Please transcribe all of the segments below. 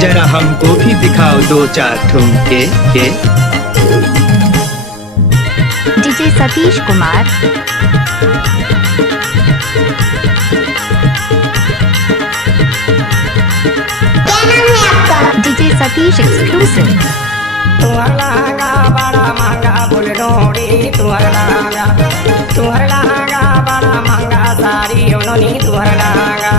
जरा हमको भी दिखाओ दो चार ठुमके के। डीजे सतीश कुमार। क्या नाम है आपका? DJ Satish exclusive. तुहर लहंगा बड़ा महंगा बुलडोरी, तुहर लहंगा बड़ा महंगा साड़ी ओनोनी, तुहर लहंगा।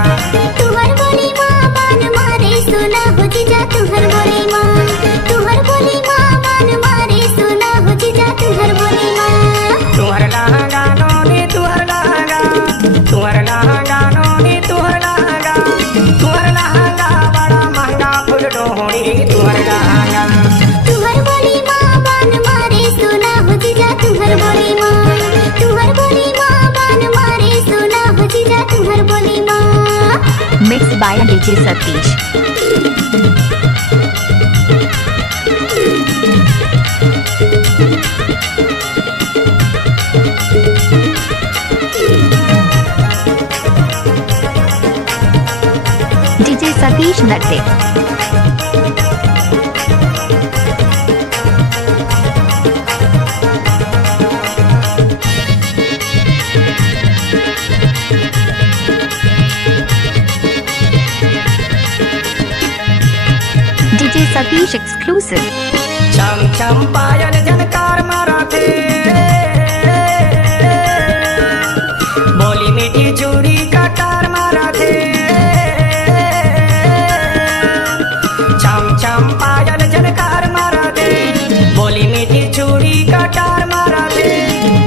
तुहर बोली माँ मान मारे सुना हो जीजा, तुहर बोली माँ, तुहर बोली माँ मान मारे सुना हो जीजा, तुहर बोली माँ। तुहर लहंगा नोनी, तुहर लहंगा, तुहर लहंगा नोनी, तुहर लहंगा, तुहर लहंगा बड़ा महंगा बुलडोरी, तुहर लहंगा। तुहर बोली माँ मान मारे सुना हो जीजा, तुहर बोली माँ, तुहर बोली माँ मान मारे सुना हो जीजा, तुहर बोली माँ। Mix by DJ Satish. DJ Satish Natte. DJ Satish exclusive. छम छम पायल जनकार मराठे, बोली मीठी चूड़ी कटार मराठे। छम छम पायल जनकार मराठे, बोली मीठी चूड़ी कटार मराठे।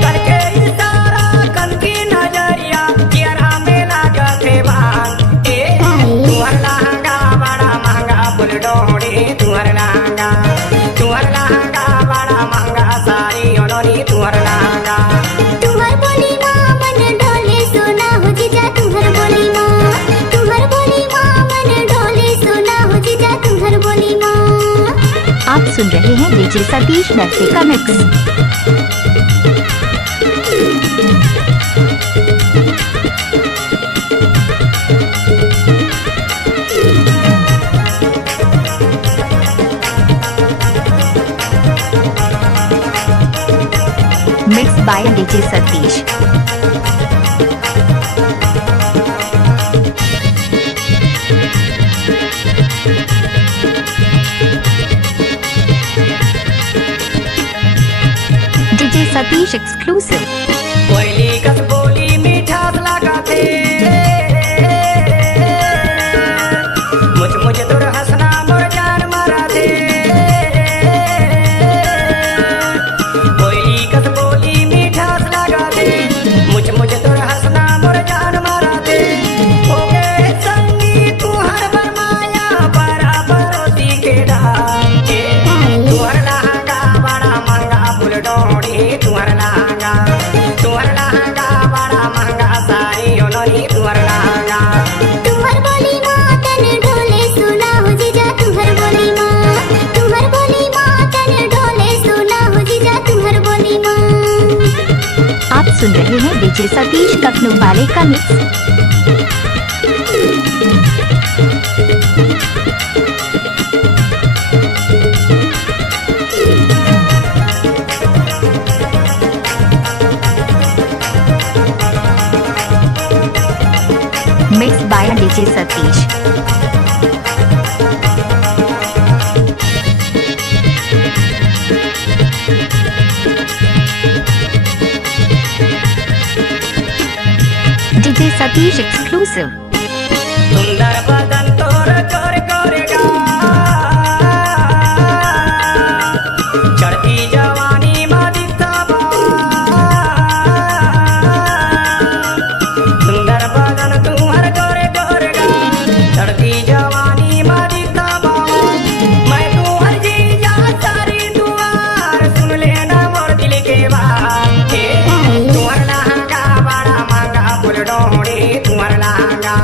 करके इशारा कल की नजरिया चेहरा में लागते बाल। तुहर लहंगा बड़ा महंगा बुलडोरी, तुहर लहंगा, तुहर लहंगा बड़ा महंगा साड़ी ओनोनी, तुहर लहंगा। तुहर बोली माँ मन डोले सोना हो जीजा, तुहर बोली माँ, तुहर बोली माँ मन डोले सोना हो जीजा, तुहर बोली माँ। आप सुन रहे हैं डीजे सतीश नट्टे का mix. Mix by DJ Satish. DJ Satish exclusive. कोयली कस बोली मीठास लगाते, मुझ तुर हंसना मोर जान मारा दे। कोयली कस बोली मीठास लगाते, मुझ तुर हंसना मोर जान मारा दे। हो गए संगी तुहर बरमाया बराबर के ढाके। तुहर लहंगा बड़ा महंगा बुलडोरी, तुहर लहंगा, तुहर लहंगा बड़ा महंगा साड़ी ओनोनी, तुहर लहंगा। तुहर बोली माँ तन डोले सोना हो जीजा, तुहर बोली माँ, तुहर बोली माँ तन डोले सोना हो जीजा, तुहर बोली माँ। आप सुन रहे हैं डीजे सतीश कखनू वाले का mix. Mix by DJ Satish. DJ Satish exclusive. सुंदर बदन तोर कर करेगा, चढ़ती जवानी मदिता बाबा। सुंदर बदन तुम्हार करे करेगा, चढ़ती जवानी मदिता बाबा। मैं तुम्हार जीजा सारी दुआर सुन लेना मोर दिल के बात। तुहर लहंगा बड़ा महंगा बुलडोरी, तुहर लहंगा,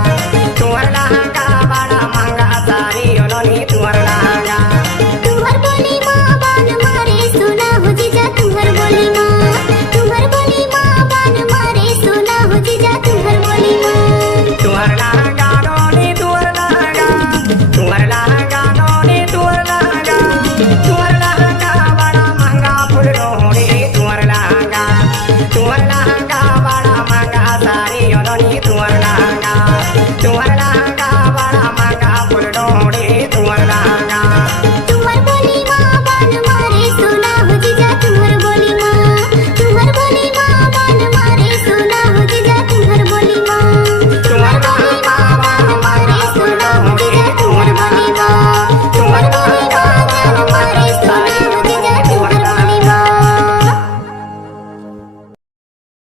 तुम्हारा